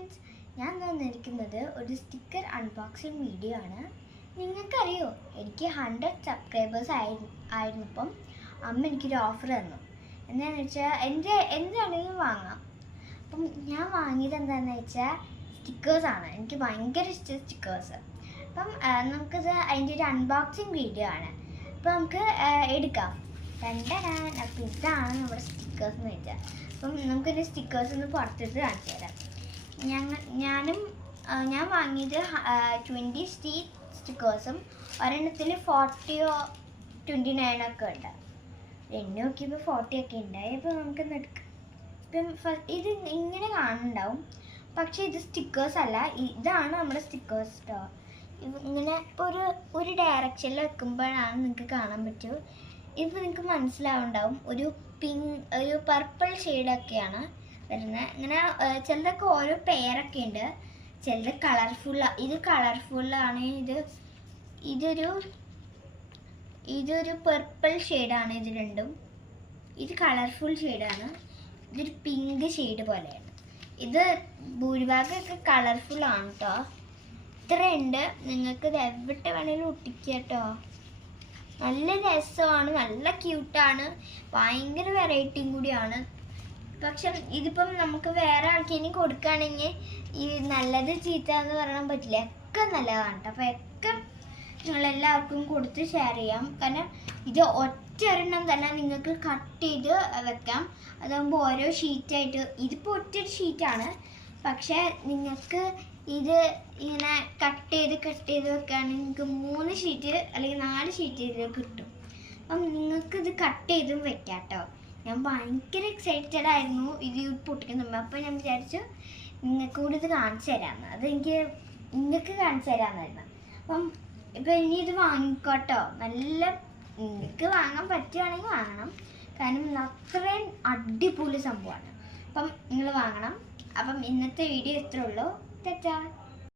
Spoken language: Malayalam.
ഫ്രണ്ട്സ്, ഞാൻ തന്നിരിക്കുന്നത് ഒരു സ്റ്റിക്കർ അൺബോക്സിങ് വീഡിയോ ആണ്. നിങ്ങൾക്കറിയോ, എനിക്ക് 100 സബ്സ്ക്രൈബേഴ്സ് ആയിരുന്നപ്പം അമ്മ എനിക്കൊരു ഓഫർ തന്നു. എന്താണെന്ന് വെച്ചാൽ എന്താണെങ്കിലും വാങ്ങാം. അപ്പം ഞാൻ വാങ്ങിയത് എന്താണെന്ന് വെച്ചാൽ സ്റ്റിക്കേഴ്സാണ്. എനിക്ക് ഭയങ്കര ഇഷ്ടം സ്റ്റിക്കേഴ്സ്. അപ്പം നമുക്കിത് അതിൻ്റെ ഒരു അൺബോക്സിങ് വീഡിയോ ആണ്. അപ്പം നമുക്ക് എടുക്കാം. അപ്പം ഇതാണ് നമ്മുടെ സ്റ്റിക്കേഴ്സ് എന്ന് വെച്ചാൽ. അപ്പം നമുക്കിത് സ്റ്റിക്കേഴ്സ് ഒന്ന് പുറത്തിട്ട് കാണിച്ചു തരാം. ഞാൻ വാങ്ങിയത് 20 സ്റ്റിക്കേഴ്സും ഒരെണ്ണത്തിൽ 40 29 ഒക്കെ ഉണ്ട്. എണ്ണ നോക്കിയപ്പോൾ 40 ഒക്കെ ഉണ്ടായി. അപ്പോൾ നമുക്കൊന്ന് എടുക്കാം. ഇപ്പം ഇത് ഇങ്ങനെ കാണുന്നുണ്ടാവും, പക്ഷേ ഇത് സ്റ്റിക്കേഴ്സ് അല്ല. ഇതാണ് നമ്മുടെ സ്റ്റിക്കേഴ്സ് കേട്ടോ. ഇങ്ങനെ ഇപ്പോൾ ഒരു ഡയറക്ഷനിൽ വെക്കുമ്പോഴാണ് നിങ്ങൾക്ക് കാണാൻ പറ്റൂ. ഇപ്പോൾ നിങ്ങൾക്ക് മനസ്സിലാവുണ്ടാവും, ഒരു പർപ്പിൾ ഷെയ്ഡൊക്കെയാണ് വരുന്നത്. ഇങ്ങനെ ചിലതൊക്കെ ഓരോ പെയറൊക്കെ ഉണ്ട്, ചിലത് ഇത് കളർഫുള്ളാണ്. ഇതൊരു പർപ്പിൾ ഷെയ്ഡാണ്. ഇത് രണ്ടും ഇത് കളർഫുൾ ഷെയ്ഡാണ്. ഇതൊരു പിങ്ക് ഷെയ്ഡ് പോലെയാണ്. ഇത് ഭൂരിഭാഗമൊക്കെ കളർഫുള്ളാണ് കേട്ടോ. ഇത്രയുണ്ട്. നിങ്ങൾക്ക് ഇത് എവിടെ വേണേലും ഒട്ടിക്കുക കേട്ടോ. നല്ല രസമാണ്, നല്ല ക്യൂട്ടാണ്, ഭയങ്കര വെറൈറ്റിയും കൂടിയാണ്. പക്ഷെ ഇതിപ്പം നമുക്ക് വേറെ ആൾക്കെങ്കിലും കൊടുക്കുകയാണെങ്കിൽ ഈ നല്ലത് ചീത്ത എന്ന് പറയാൻ പറ്റില്ല. ഒക്കെ നല്ലതാണ് കേട്ടോ. അപ്പോൾ ഒക്കെ നിങ്ങളെല്ലാവർക്കും കൊടുത്ത് ഷെയർ ചെയ്യാം. കാരണം ഇത് ഒറ്റൊരെണ്ണം തന്നെ നിങ്ങൾക്ക് കട്ട് ചെയ്ത് വെക്കാം. അതാകുമ്പോൾ ഓരോ ഷീറ്റായിട്ട്, ഇതിപ്പോൾ ഒറ്റൊരു ഷീറ്റാണ്, പക്ഷേ നിങ്ങൾക്ക് ഇത് ഇങ്ങനെ കട്ട് ചെയ്ത് വെക്കുകയാണെങ്കിൽ നിങ്ങൾക്ക് 3 ഷീറ്റ് അല്ലെങ്കിൽ 4 ഷീറ്റ് ഇത് കിട്ടും. അപ്പം നിങ്ങൾക്കിത് കട്ട് ചെയ്തും വെക്കാം കേട്ടോ. ഞാൻ ഭയങ്കര എക്സൈറ്റഡ് ആയിരുന്നു ഇത് പൊട്ടിക്കുന്നുണ്ട്. അപ്പോൾ ഞാൻ വിചാരിച്ചു നിങ്ങൾക്ക് കൂടി ഇത് കാണിച്ചു തരാമെന്ന്. അതെനിക്ക് നിങ്ങൾക്ക് കാണിച്ചു തരാമെന്നായിരുന്നു. അപ്പം ഇപ്പം ഇനി ഇത് വാങ്ങിക്കോട്ടോ. നല്ല നിങ്ങൾക്ക് വാങ്ങാൻ പറ്റുകയാണെങ്കിൽ വാങ്ങണം. കാരണം അത്രയും അടിപൊളി സംഭവമാണ്. അപ്പം നിങ്ങൾ വാങ്ങണം. അപ്പം ഇന്നത്തെ വീഡിയോ ഇത്രേ ഉള്ളൂ. തെറ്റാ.